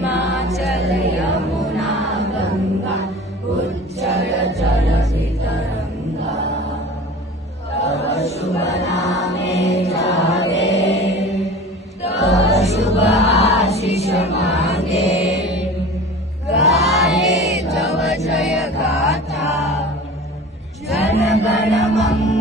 हिमाचल यमुना गंगा उच्चल जलधि तरंगा। तव शुभ नामे जागे, तव शुभ आशीष मांगे, गाहे तव जय गाथा, जन गण मंगल